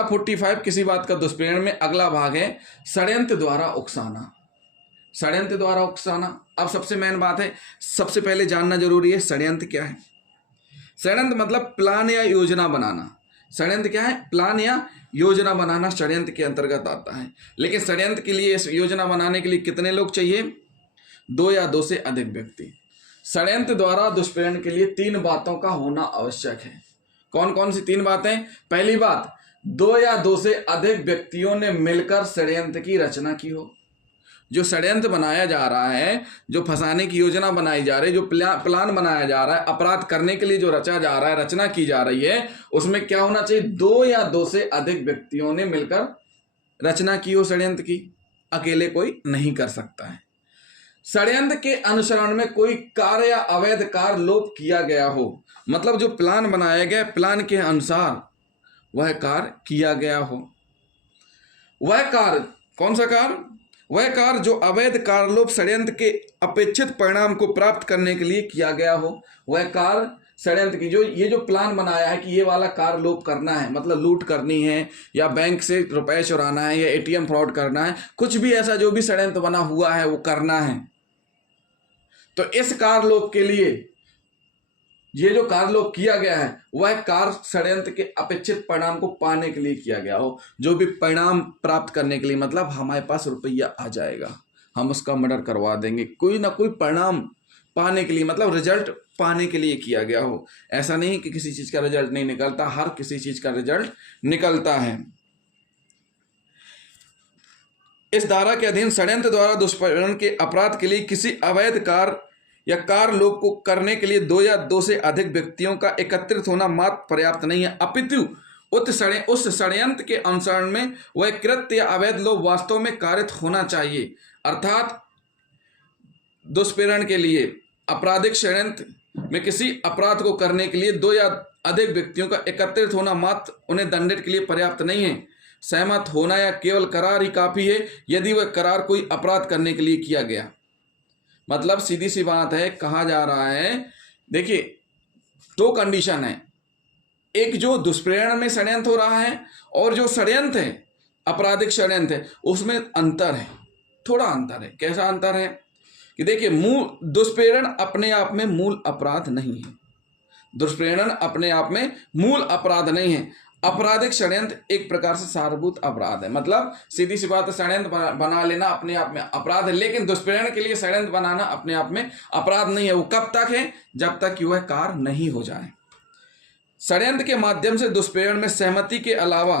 धारा 45 किसी बात का दुष्प्रेरण में अगला भाग है षड्यंत्र द्वारा उकसाना। षड्यंत्र द्वारा उकसाना, अब सबसे मेन बात है, सबसे पहले जानना जरूरी है षड्यंत्र क्या है। षड्यंत्र मतलब प्लान या योजना बनाना। षड्यंत्र क्या है? प्लान या योजना बनाना षड्यंत्र के अंतर्गत आता है। लेकिन षड्यंत्र के लिए, इस योजना बनाने के लिए कितने लोग चाहिए? 2 या 2 से अधिक व्यक्ति। षड्यंत्र द्वारा दुष्प्रेरण के लिए 3 बातों का होना आवश्यक है। कौन कौन सी 3 बातें? पहली बात, 2 या 2 से अधिक व्यक्तियों ने मिलकर षड्यंत्र की रचना की हो। जो षड्यंत्र बनाया जा रहा है, जो फंसाने की योजना बनाई जा रही है, जो प्लान बनाया जा रहा है, अपराध करने के लिए जो रचा जा रहा है, रचना की जा रही है, उसमें क्या होना चाहिए? 2 या 2 से अधिक व्यक्तियों ने मिलकर रचना की हो षड्यंत्र की। अकेले कोई नहीं कर सकता है। षड्यंत्र के अनुसरण में कोई कार्य या अवैध कार्य लोप किया गया हो, मतलब जो प्लान बनाया गया, प्लान के अनुसार वह कार्य किया गया हो। वह कार्य कौन सा कार्य? वह कार्य जो अवैध कार्यलोप षड्यंत्र के अपेक्षित परिणाम को प्राप्त करने के लिए किया गया हो। वह कार्य षड्यंत्र की, जो ये जो प्लान बनाया है कि ये वाला कार्यलोप करना है, मतलब लूट करनी है या बैंक से रुपए चुराना है या एटीएम फ्रॉड करना है, कुछ भी ऐसा जो भी षड्यंत्र बना हुआ है वो करना है, तो इस कार्यलोप के लिए ये जो कार्यलोप किया गया है वह कार्य षड्यंत्र के अपेक्षित परिणाम को पाने के लिए किया गया हो। जो भी परिणाम प्राप्त करने के लिए, मतलब हमारे पास रुपया आ जाएगा, हम उसका मर्डर करवा देंगे, कोई ना कोई परिणाम पाने के लिए, मतलब रिजल्ट पाने के लिए किया गया हो। ऐसा नहीं कि किसी चीज का रिजल्ट नहीं निकलता, हर किसी चीज का रिजल्ट निकलता है। इस धारा के अधीन षड्यंत्र द्वारा दुष्प्रेरण के अपराध के लिए किसी अवैध कार्य या कार्यलोप को करने के लिए 2 या 2 से अधिक व्यक्तियों का एकत्रित होना मात्र पर्याप्त नहीं है, अपितु उस षड्यंत्र के अनुसरण में वह कृत्य या अवैध लोप वास्तव में कारित होना चाहिए। अर्थात दुष्प्रेरण के लिए, आपराधिक षड्यंत्र में किसी अपराध को करने के लिए 2 या अधिक व्यक्तियों का एकत्रित होना मात्र उन्हें दंडित के लिए पर्याप्त नहीं है। सहमत होना या केवल करार ही काफी है यदि वह करार कोई अपराध करने के लिए किया गया। मतलब सीधी सी बात है, कहा जा रहा है, देखिए 2 कंडीशन है, एक जो दुष्प्रेरण में षड्यंत्र हो रहा है और जो षड्यंत्र है, आपराधिक षड्यंत्र है, उसमें अंतर है, थोड़ा अंतर है। कैसा अंतर है कि देखिए, मूल दुष्प्रेरण अपने आप में मूल अपराध नहीं है। दुष्प्रेरण अपने आप में मूल अपराध नहीं है। आपराधिक षड्यंत्र एक प्रकार से सारभूत अपराध है, मतलब सीधी सी बात है, षड्यंत्र बना लेना अपने आप में अपराध है, लेकिन दुष्प्रेरण के लिए षड्यंत्र बनाना अपने आप में अपराध नहीं है। वो कब तक है? जब तक कि वह कार्य नहीं हो जाए। षड्यंत्र के माध्यम से दुष्प्रेरण में सहमति के अलावा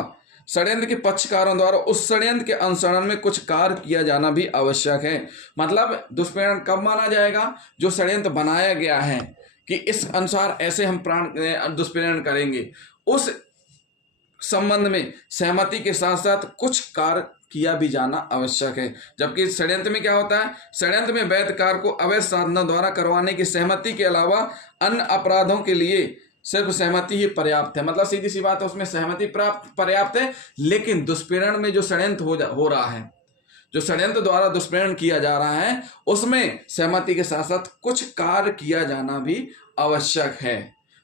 षड्यंत्र के पक्षकारों द्वारा उस षड्यंत्र के अनुसरण में कुछ कार्य किया जाना भी आवश्यक है। मतलब दुष्प्रेरण कब माना जाएगा? जो षड्यंत्र बनाया गया है कि इस अनुसार ऐसे हम दुष्प्रेरण करेंगे, उस संबंध में सहमति के साथ साथ कुछ कार्य किया भी जाना आवश्यक है। जबकि षड्यंत्र में क्या होता है? षड्यंत्र में वैध कार्य को अवैध साधनों द्वारा करवाने की सहमति के अलावा अन्य अपराधों के लिए सिर्फ सहमति ही पर्याप्त है। मतलब सीधी सी बात है, उसमें सहमति पर्याप्त है, लेकिन दुष्प्रेरण में जो षड्यंत्र हो रहा है, जो षड्यंत्र द्वारा दुष्प्रेरण किया जा रहा है, उसमें सहमति के साथ साथ कुछ कार्य किया जाना भी आवश्यक है।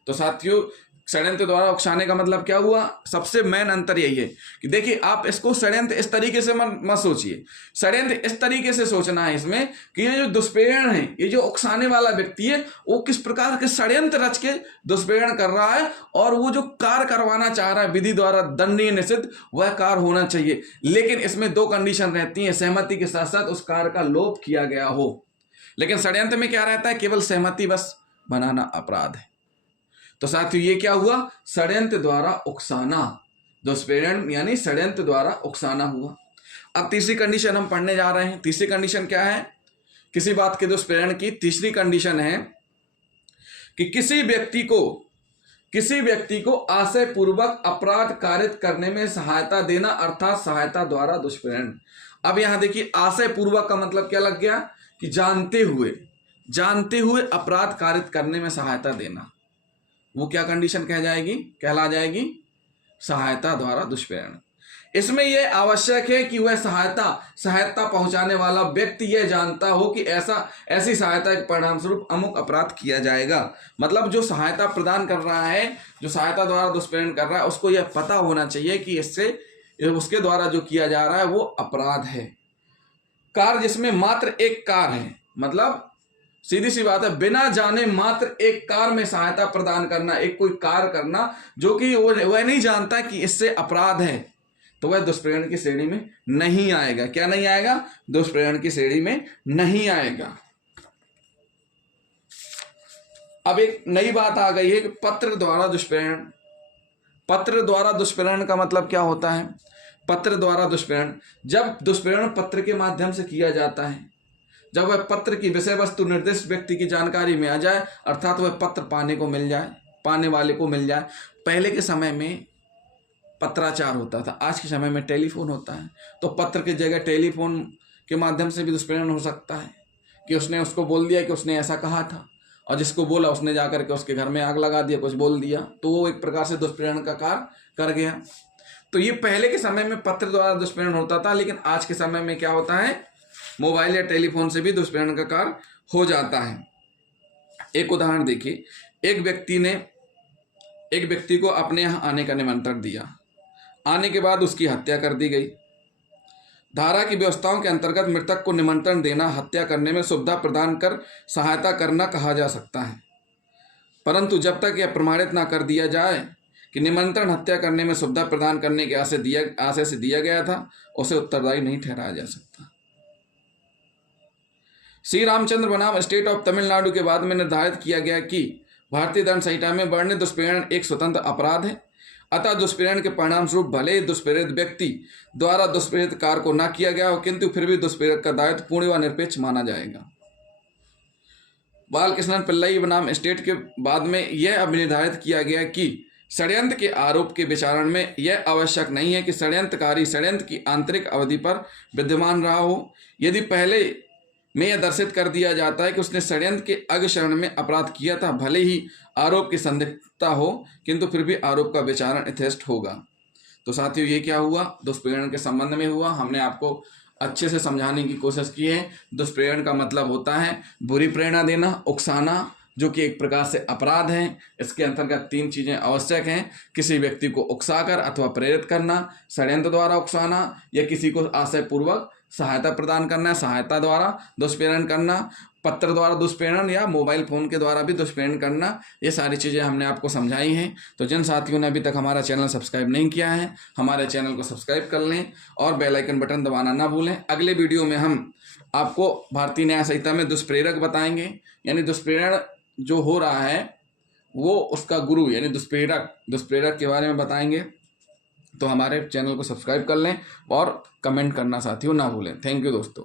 तो साथियों, षड्यंत्र द्वारा उकसाने का मतलब क्या हुआ? सबसे मेन अंतर यही है कि देखिए, आप इसको षड्यंत्र इस तरीके से मत सोचिए। षड्यंत्र इस तरीके से सोचना है इसमें कि ये जो दुष्प्रेरण है, ये जो उकसाने वाला व्यक्ति है, वो किस प्रकार के षड्यंत्र रच के दुष्प्रेरण कर रहा है, और वो जो कार्य करवाना चाह रहा है विधि द्वारा दंडनीय निषिद्ध, वह कार्य होना चाहिए। लेकिन इसमें 2 कंडीशन रहती है, सहमति के साथ साथ उस कार्य का लोप किया गया हो। लेकिन षड्यंत्र में क्या रहता है? केवल सहमति बस बनाना अपराध है। तो साथियों, ये क्या हुआ? षड्यंत्र द्वारा उकसाना, दुष्प्रेरण यानी षड्यंत्र द्वारा उकसाना हुआ। अब तीसरी कंडीशन हम पढ़ने जा रहे हैं। तीसरी कंडीशन क्या है? किसी बात के दुष्प्रेरण की तीसरी कंडीशन है कि किसी व्यक्ति को आशय पूर्वक अपराध कारित करने में सहायता देना, अर्थात सहायता द्वारा दुष्प्रेरण। अब यहां देखिए, आशय पूर्वक का मतलब क्या लग गया कि जानते हुए अपराध कारित करने में सहायता देना। वो क्या कंडीशन कहला जाएगी? सहायता द्वारा दुष्प्रेरण। इसमें यह आवश्यक है कि वह सहायता पहुंचाने वाला व्यक्ति यह जानता हो कि ऐसी सहायता के परिणाम स्वरूप अमुक अपराध किया जाएगा। मतलब जो सहायता प्रदान कर रहा है, जो सहायता द्वारा दुष्प्रेरण कर रहा है, उसको यह पता होना चाहिए कि इससे उसके द्वारा जो किया जा रहा है वो अपराध है। कार्य जिसमें मात्र एक कार्य है, मतलब सीधी सी बात है, बिना जाने मात्र एक कार्य में सहायता प्रदान करना, एक कोई कार्य करना जो कि वह नहीं जानता कि इससे अपराध है, तो वह दुष्प्रेरण की श्रेणी में नहीं आएगा। क्या नहीं आएगा? दुष्प्रेरण की श्रेणी में नहीं आएगा। अब एक नई बात आ गई है कि पत्र द्वारा दुष्प्रेरण। पत्र द्वारा दुष्प्रेरण का मतलब क्या होता है? पत्र द्वारा दुष्प्रेरण, जब दुष्प्रेरण पत्र के माध्यम से किया जाता है, जब वह पत्र की विषय वस्तु निर्दिष्ट व्यक्ति की जानकारी में आ जाए, अर्थात वह पत्र पाने वाले को मिल जाए। पहले के समय में पत्राचार होता था, आज के समय में टेलीफोन होता है, तो पत्र की जगह टेलीफोन के माध्यम से भी दुष्प्रेरण हो सकता है कि उसने उसको बोल दिया कि उसने ऐसा कहा था, और जिसको बोला उसने जाकर के उसके घर में आग लगा दिया, कुछ बोल दिया, तो वो एक प्रकार से दुष्प्रेरण का कार्य कर गया। तो ये पहले के समय में पत्र द्वारा दुष्प्रेरण होता था, लेकिन आज के समय में क्या होता है? मोबाइल या टेलीफोन से भी दुष्प्रेरण का कार्य हो जाता है। एक उदाहरण देखिए, एक व्यक्ति को अपने यहाँ आने का निमंत्रण दिया, आने के बाद उसकी हत्या कर दी गई। धारा की व्यवस्थाओं के अंतर्गत मृतक को निमंत्रण देना हत्या करने में सुविधा प्रदान कर सहायता करना कहा जा सकता है, परंतु जब तक यह प्रमाणित न कर दिया जाए कि निमंत्रण हत्या करने में सुविधा प्रदान करने के आशय से दिया गया था, उसे उत्तरदायी नहीं ठहराया जा सकता। श्री रामचंद्र बनाम स्टेट ऑफ तमिलनाडु के बाद में निर्धारित किया गया कि भारतीय दंड संहिता में वर्णित दुष्प्रेरण एक स्वतंत्र अपराध है, अतः दुष्प्रेरण के परिणाम स्वरूप भले ही दुष्प्रेरित व्यक्ति द्वारा दुष्प्रेरित कार्य को न किया गया हो, किंतु फिर भी दुष्प्रेरक का दायित्व पूर्ण व निरपेक्ष माना जाएगा। बालकृष्णन पिल्लई बनाम स्टेट के बाद में यह अब निर्धारित किया गया कि षड्यंत्र के आरोप के विचारण में यह आवश्यक नहीं है कि षड्यंत्रकारी षड्यंत्र की आंतरिक अवधि पर विद्यमान रहा हो। यदि पहले में यह दर्शित कर दिया जाता है कि उसने षड्यंत्र के अग्रचरण में अपराध किया था, भले ही आरोप की संदिग्धता हो, किंतु फिर भी आरोप का विचारण यथेष्ट होगा। तो साथियों, ये क्या हुआ? दुष्प्रेरण के संबंध में हुआ। हमने आपको अच्छे से समझाने की कोशिश की है। दुष्प्रेरण का मतलब होता है बुरी प्रेरणा देना, उकसाना, जो कि एक प्रकार से अपराध है। इसके अंतर्गत 3 चीज़ें आवश्यक हैं: किसी व्यक्ति को उकसाकर अथवा प्रेरित करना, षड्यंत्र द्वारा उकसाना, या किसी को आशयपूर्वक सहायता प्रदान करना, सहायता द्वारा दुष्प्रेरण करना, पत्र द्वारा दुष्प्रेरण, या मोबाइल फ़ोन के द्वारा भी दुष्प्रेरण करना। ये सारी चीज़ें हमने आपको समझाई हैं। तो जिन साथियों ने अभी तक हमारा चैनल सब्सक्राइब नहीं किया है, हमारे चैनल को सब्सक्राइब कर लें और बेल आइकन बटन दबाना ना भूलें। अगले वीडियो में हम आपको भारतीय न्याय संहिता में दुष्प्रेरक बताएंगे, यानी दुष्प्रेरण जो हो रहा है वो उसका गुरु यानी दुष्प्रेरक के बारे में बताएंगे। तो हमारे चैनल को सब्सक्राइब कर लें और कमेंट करना साथियों ना भूलें। थैंक यू दोस्तों।